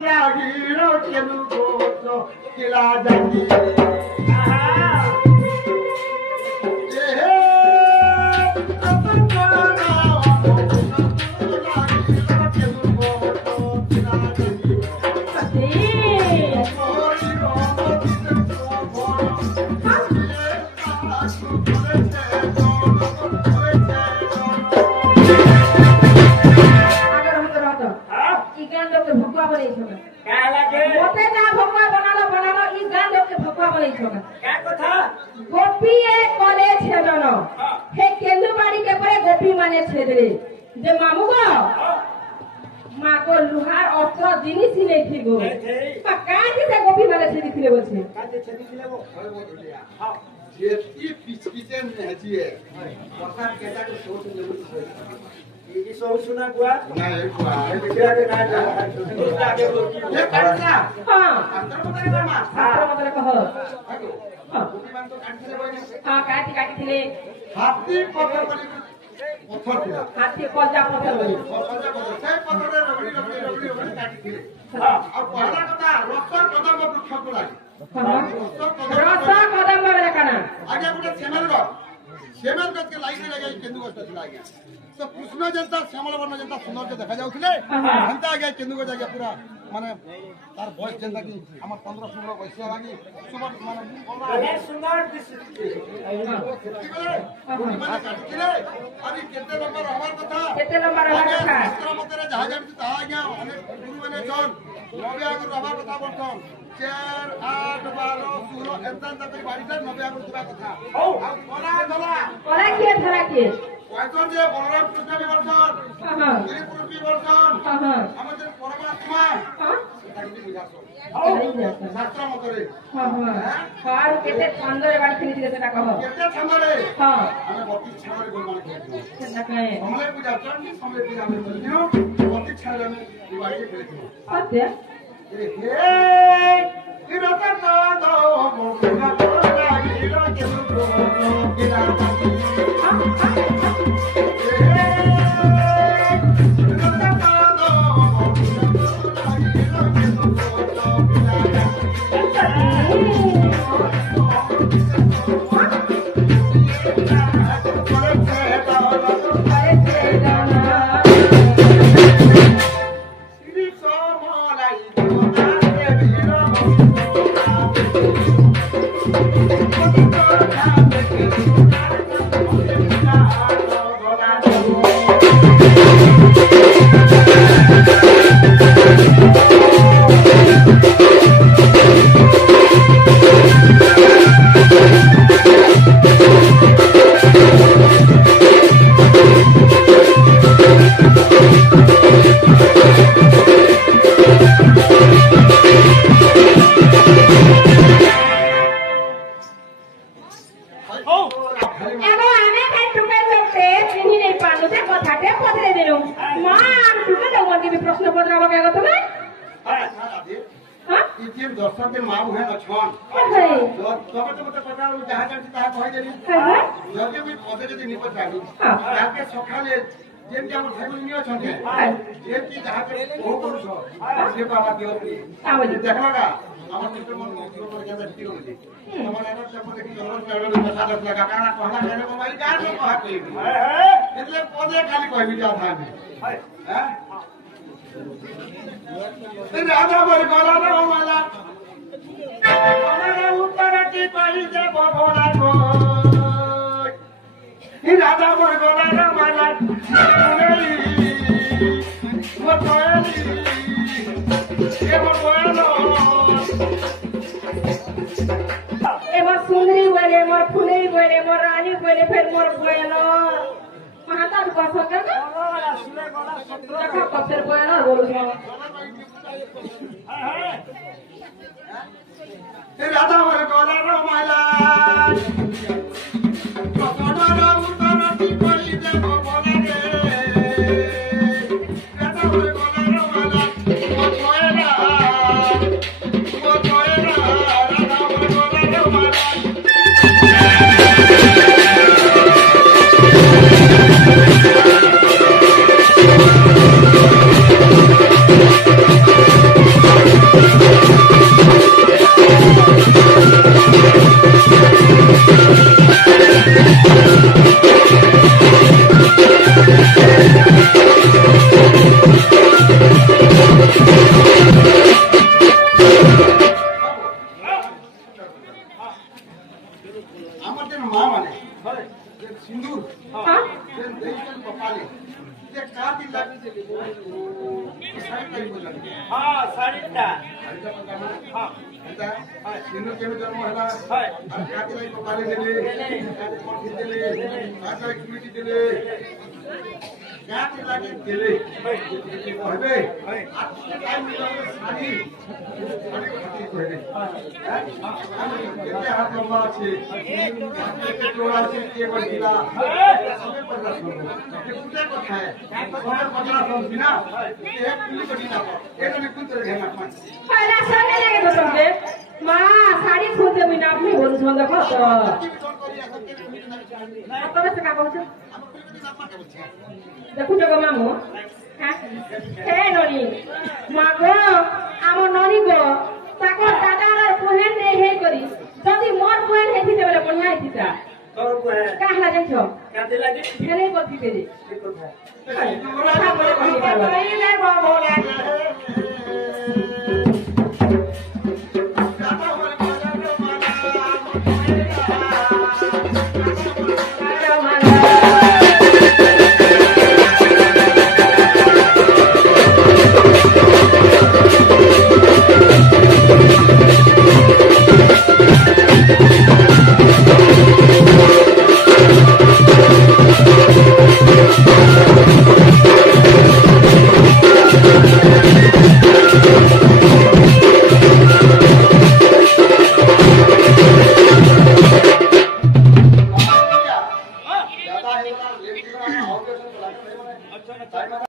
Hero can go so kill गोपी एक college है दोनों हे केंदुबाड़ी के परे गोपी माने छेदरे जे मामू गो মা কো লোহার অস্ত্র জিনিস নেই ঠিক গো কাঁচি সে গোপী মানে ছেদি ছিলে বলছে কাঁচি ছেদি ছিলে গো ঘরে বলিয়া হ্যাঁ যেটি পিচকিতেন নেজিয়ে বসার কেটাকে সোচ নেবুছে এই সব শোনা গুয়া না এই গুয়া এই বিরাটে না যা আগে বলি এ কাটনা হ্যাঁ আন্তর মতরে কর মা আন্তর মতরে কহ হ্যাঁ গোপী মান তো কাটছিলে বইনে হ্যাঁ কাটি কাটিছিলে হাতি পথর বলি পথর দিলা হাতি কলজা পথর বলি কলজা পথর সেই পথরে রবড়ি কাটিছিলে হ্যাঁ আর পহলা কথা রসর কদম বৃক্ষ কোলাই রসর কদম বলে কানা আগে গুটে সেমেল গছকে লাইনে লাগাই কেন্দু গছ ছিল আগে তো কৃষ্ণ জনতা শ্যামল বর্ণ জনতা সুন্দর দেখা যাউছিলে হেনতা আগে কেন্দু গছ আগে পুরা মানে তার বয়স যেটা কি আমার 15-16 বয়স লাগি সুন্দর মানে সুন্দর দিশিতে মানে কাটছিলে আমি কেতে নম্বর হওয়ার কথা শাস্ত্র মতে যাহা জানি তাহা আজ্ঞা অনেক গুরু মানে জন নবে আগুর হওয়ার কথা বলছন 4 8 12 16 এন্তান তাকরি বাড়িটা নবে আগুর দিবা কথা আর কলা কি কয়জন যে বলরাম কৃষ্ণ বিবর্ষণ গিরিপুর বিবর্ষণ আমাদের পরমাত্মা শাস্ত্র মতরে আর কেতে ছন্দরে বাড়ি ফেলিছিলে সেটা কহ কেতে ছন্দরে হ্যাঁ আমি 32 ছন্দরে গোলমাল করেছি সেটা কায় সময় পূজা চন্ডী সময় পূজা আমি করিও 32 ছন্দরে আমি বাড়ি ফেলেছি আচ্ছা হে ইরতা তো মোরা তোরা গিরা কেন তো গিরা দর্শকদের মা বুহে নছন তবে তো মতে কথা যাহা জানি তাহা কই দেনি যদি আমি পদে যদি নিপট রাখি তাকে সকালে যেমতি আমার ভাইগুলি নিয়ে অছন্তে যেমতি যাহাকে বহু করুছ সে বাবা দিওতি দেখলা না আমার তো মন মন্ত্র করে গেছে ঠিক হইছে আমার এর সব দেখি জরন জরন কথা লাগা কানা কহলা গেলে মোবাইল কার তো কহা কইবি એટલે পদে খালি কইবি যা থাকবে হ্যাঁ রাধা বল গলা না মালা আমারে উত্তরটি পাই দেব ভোলা গো রাধা বল গলা না মালা ও তোলি এবার সুন্দরী বলে মোর ফুলেই বলে মোর রানী বলে ফের মোর বয়ল মাতার কথা কেন আসলে গলা সত্র দেখা পথের বয়ল বলছ রাধা বলে গলা না মালা কতডর উত্তরটি কই দেব বলে রে রাধা বলে গলা না মালা ও তোয়রা রাধা বলে গলা না মালা শাড়িটা আরেকটা পঞ্চান্ন হ্যাঁ এটা সিন্ধু কেবে জন্ম হেলা হয় আর কাকে লাই কপালে দেলে কাকে পঠি দেলে কাকে কুমিটি দেলে কাকে লাগে দেলে কইবে আর টাইম মিলাবে শাড়ি শাড়ি খাতি কইবে আমি কেতে হাত লম্বা আছে কেতে টোড়া আছে কে বজিলা সবে পড়া শুনো এ কুটা কথা সবে পড়া শুনছি না এ কুলি করি না এখানে কুতে ঘেনা পাঁচ পয়লা সঙ্গে লাগে তো সঙ্গে মা শাড়ি খুলতে বিনা আপনি বলছেন দেখো তো আপনারা সে কাগজ দেখুছ গো মামু হ্যাঁ হে ননি মা গো আমার ননি গো তাকর দাদার পুহেন নেই হে করি যদি মোর পুহেন হেতিতে বলে বঢ়িয়া হেতিতা তোর কোহে কাহলা দেখছো কাতে লাগি ফেরে বলতি তেরে ঠিক কথা কথা বলে কহি পারবা